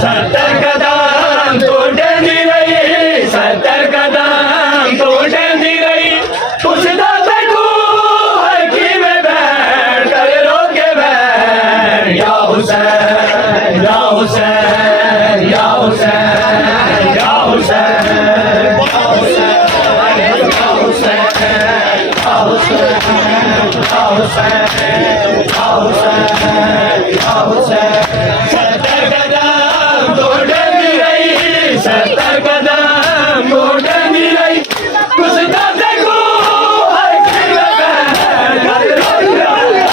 सत्तर कदम तोड़ेंदी रही, 70 कदम तोड़ेंदी रही, पुछदा तू है कि मैं बैठ कर रोके बैठ। या हुसैन या हुसैन या हुसैन या हुसैन या हुसैन या हुसैन या हुसैन या हुसैन या हुसैन या हुसैन। 70 कदम तोड़ेंदी रही, 70 कदम तोड़ेंदी रही, पुछदा तू है कि मैं बैठ कर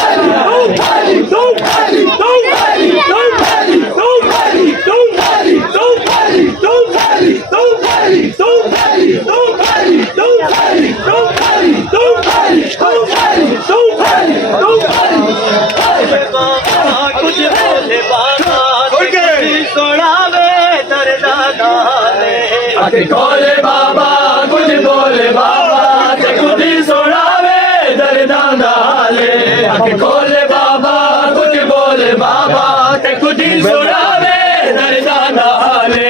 खोले बाबा कुछ बोले बाबा ते खुद ही सुनावे दर्दां नाले। खोले बाबा कुछ बोले बाबा ते खुद ही सुनावे दर्दां नाले। खोले बाबा कुछ बोले बाबा ते खुद ही सुनावे दर्दां नाले।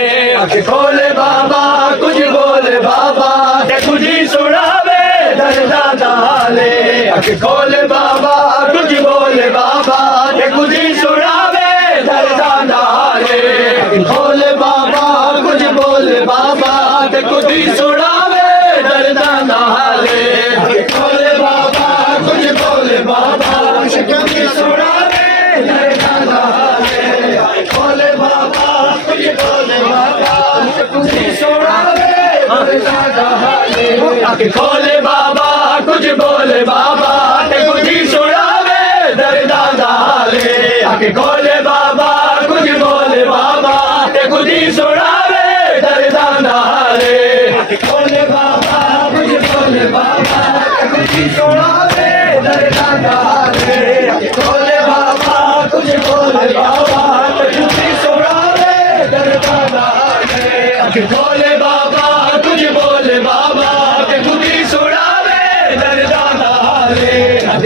खोले बाबा कुछ बोले बाबा ते खुद ही सुनावे दर्दां नाले। खोले बाबा कुछ बोले बाबा ते खुद ही सुनावे दर्दां नाले। खोले बाबा कुछ बोले बाबा ते खुद ही सुनावे दर्दां नाले। खोले बाबा कुछ बोले बाबा ते खुद ही सुनावे दर्दां नाले। खोले बाबा कुछ बोले बाबा ते खुद ही सुनावे दर्दां नाले। खोले बाबा कुछ बोले बाबा ते खुद ही सुनावे दर्दां नाले। खोले बाबा कुछ बोले बाबा ते खुद ही सुनावे दर्दां नाले। खोले बाबा कुछ बोले बाबा ते खुद ही सुनावे दर्दां नाले। खोले बाबा कुछ बोले बाबा ते खुद ही सुनावे दर्दां नाले।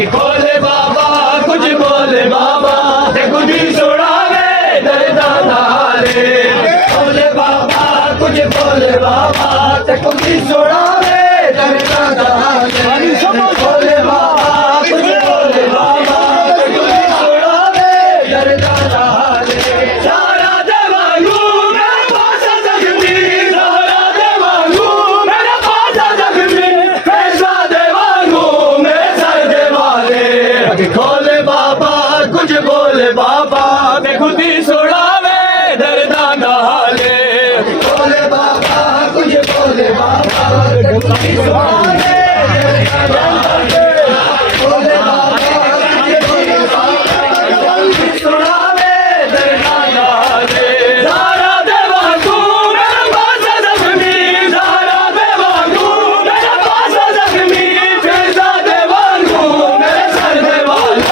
खोले बाबा कुछ बोले बाबा ते खुद ही सुनावे दर्दां नाले। खोले बाबा कुछ बोले बाबा ते खुद ही सुनावे दर्दां नाले। खोले बाबा कुछ बोले बाबा ते खुद ही सुनावे दर्दां नाले। सारा देवांगू मेरा पासा जख्मी, सारा देवांगू मेरा पासा जख्मी, पैसा देवांगू मेरे सर दे वाले। खोले बाबा कुछ बोले बाबा ते खुद ही सुनावे दर्दां नाले। खोले बाबा कुछ बोले बाबा ते खुद ही सुनावे दर्दां नाले। खोले बाबा कुछ बोले बाबा ते खुद ही सुनावे दर्दां नाले। सारा देवांगू मेरा पासा जख्मी, सारा देवांगू मेरा पासा जख्मी, पैसा देवांगू मेरे सर दे वाले।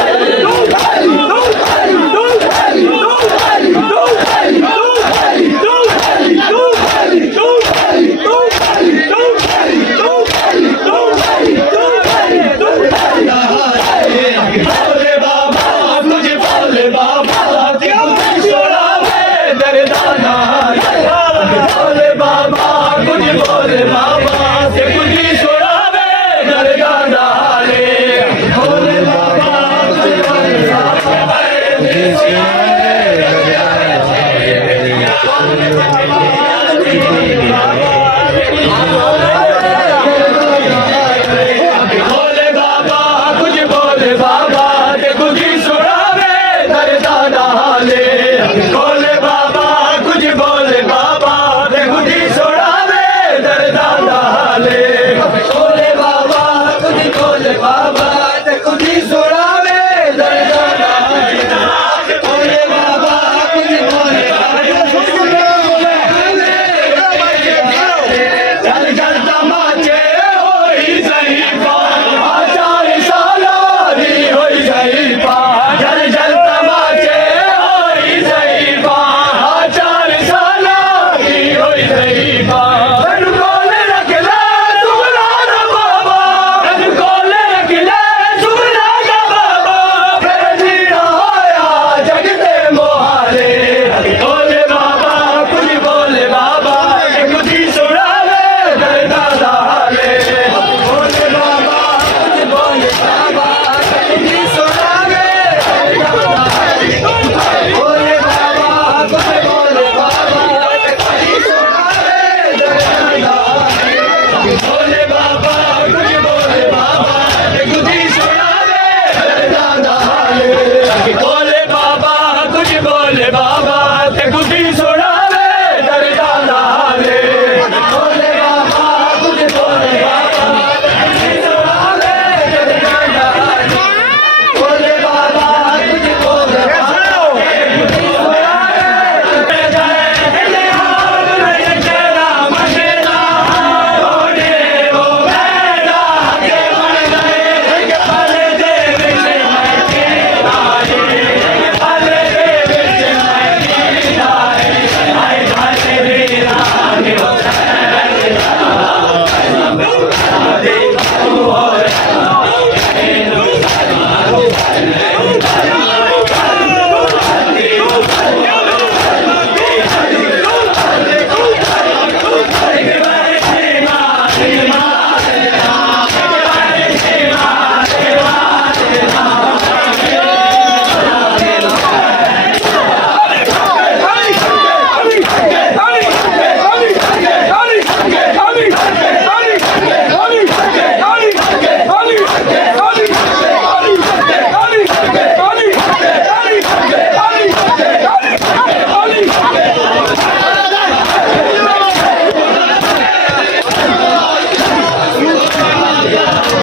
खोले बाबा कुछ बोले बाबा ते खुद ही सुनावे दर्दां नाले। खोले बाबा कुछ बोले बाबा ते खुद ही सुनावे दर्दां नाले। खोले बाबा कुछ बोले बाबा